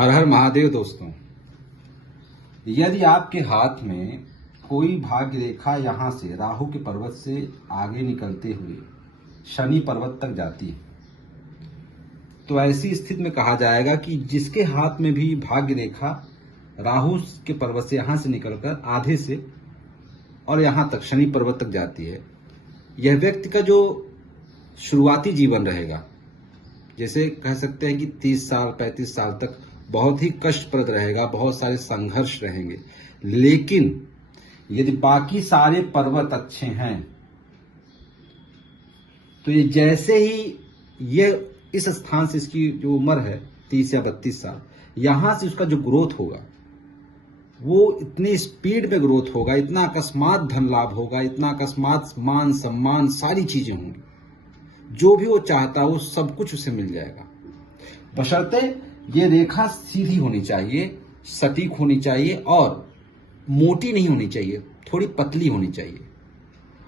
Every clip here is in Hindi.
हर हर महादेव दोस्तों। यदि आपके हाथ में कोई भाग्य रेखा यहाँ से राहु के पर्वत से आगे निकलते हुए शनि पर्वत तक जाती है तो ऐसी स्थिति में कहा जाएगा कि जिसके हाथ में भी भाग्य रेखा राहु के पर्वत से यहाँ से निकलकर आधे से और यहाँ तक शनि पर्वत तक जाती है, यह व्यक्ति का जो शुरुआती जीवन रहेगा, जैसे कह सकते हैं कि 30 साल 35 साल तक बहुत ही कष्टप्रद रहेगा, बहुत सारे संघर्ष रहेंगे। लेकिन यदि बाकी सारे पर्वत अच्छे हैं तो ये जैसे ही ये इस स्थान से इसकी जो उम्र है 30 या 32 साल, यहां से उसका जो ग्रोथ होगा वो इतनी स्पीड में ग्रोथ होगा, इतना अकस्मात धन लाभ होगा, इतना अकस्मात मान सम्मान सारी चीजें होंगी, जो भी वो चाहता है वो सब कुछ उसे मिल जाएगा। बशर्ते ये रेखा सीधी होनी चाहिए, सटीक होनी चाहिए और मोटी नहीं होनी चाहिए, थोड़ी पतली होनी चाहिए।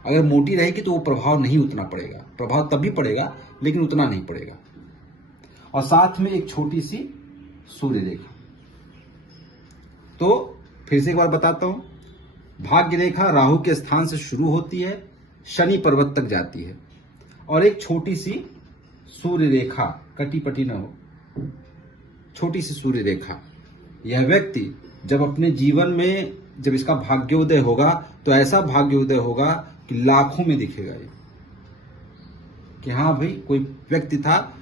अगर मोटी रहेगी तो वो प्रभाव नहीं उतना पड़ेगा, प्रभाव तभी पड़ेगा लेकिन उतना नहीं पड़ेगा। और साथ में एक छोटी सी सूर्य रेखा। तो फिर से एक बार बताता हूं, भाग्य रेखा राहु के स्थान से शुरू होती है, शनि पर्वत तक जाती है और एक छोटी सी सूर्य रेखा, कटी पटी ना हो, छोटी सी सूर्य रेखा। यह व्यक्ति जब अपने जीवन में जब इसका भाग्योदय होगा तो ऐसा भाग्योदय होगा कि लाखों में दिखेगा ये, कि हाँ भाई कोई व्यक्ति था,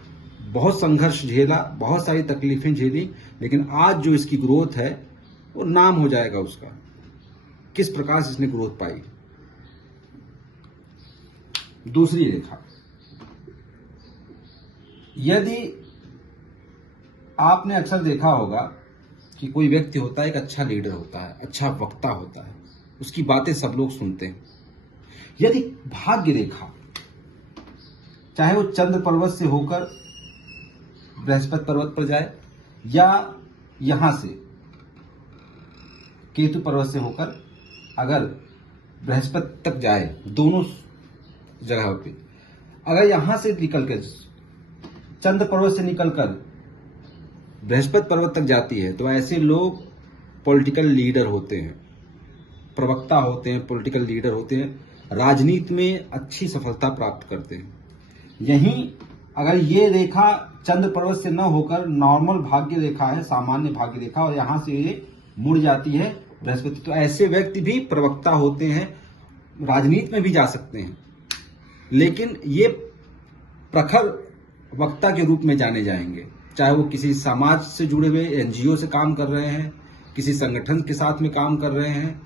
बहुत संघर्ष झेला, बहुत सारी तकलीफें झेली, लेकिन आज जो इसकी ग्रोथ है वो नाम हो जाएगा उसका, किस प्रकार से इसने ग्रोथ पाई। दूसरी रेखा, यदि आपने अक्सर देखा होगा कि कोई व्यक्ति होता है, एक अच्छा लीडर होता है, अच्छा वक्ता होता है, उसकी बातें सब लोग सुनते हैं। यदि भाग्य रेखा चाहे वो चंद्र पर्वत से होकर बृहस्पति पर्वत पर जाए या यहां से केतु पर्वत से होकर अगर बृहस्पति तक जाए, दोनों जगह पे अगर यहां से निकलकर चंद्र पर्वत से निकलकर बृहस्पति पर्वत तक जाती है तो ऐसे लोग पॉलिटिकल लीडर होते हैं, प्रवक्ता होते हैं, पॉलिटिकल लीडर होते हैं, राजनीति में अच्छी सफलता प्राप्त करते हैं। यहीं अगर ये रेखा चंद्र पर्वत से न होकर नॉर्मल भाग्य रेखा है, सामान्य भाग्य रेखा, और यहां से ये मुड़ जाती है बृहस्पति, तो ऐसे व्यक्ति भी प्रवक्ता होते हैं, राजनीति में भी जा सकते हैं, लेकिन ये प्रखर वक्ता के रूप में जाने जाएंगे। चाहे वो किसी समाज से जुड़े हुए एनजीओ से काम कर रहे हैं, किसी संगठन के साथ में काम कर रहे हैं,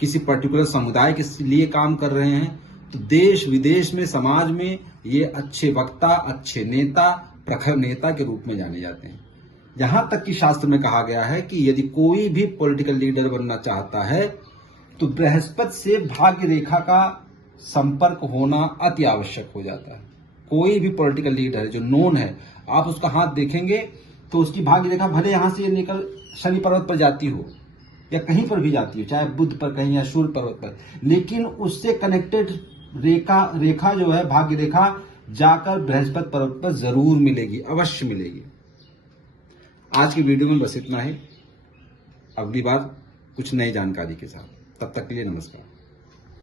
किसी पर्टिकुलर समुदाय के लिए काम कर रहे हैं, तो देश विदेश में, समाज में ये अच्छे वक्ता, अच्छे नेता, प्रखर नेता के रूप में जाने जाते हैं। यहां तक कि शास्त्र में कहा गया है कि यदि कोई भी पॉलिटिकल लीडर बनना चाहता है तो बृहस्पति से भाग्य रेखा का संपर्क होना अति आवश्यक हो जाता है। कोई भी पॉलिटिकल लीडर है जो नोन है, आप उसका हाथ देखेंगे तो उसकी भाग्य रेखा भले यहां से निकल शनि पर्वत पर जाती हो या कहीं पर भी जाती हो, चाहे बुध पर कहीं या सूर्य पर्वत पर, लेकिन उससे कनेक्टेड रेखा जो है भाग्य रेखा जाकर बृहस्पति पर्वत पर जरूर मिलेगी, अवश्य मिलेगी। आज की वीडियो में बस इतना ही। अगली बार कुछ नई जानकारी के साथ, तब तक के लिए नमस्कार।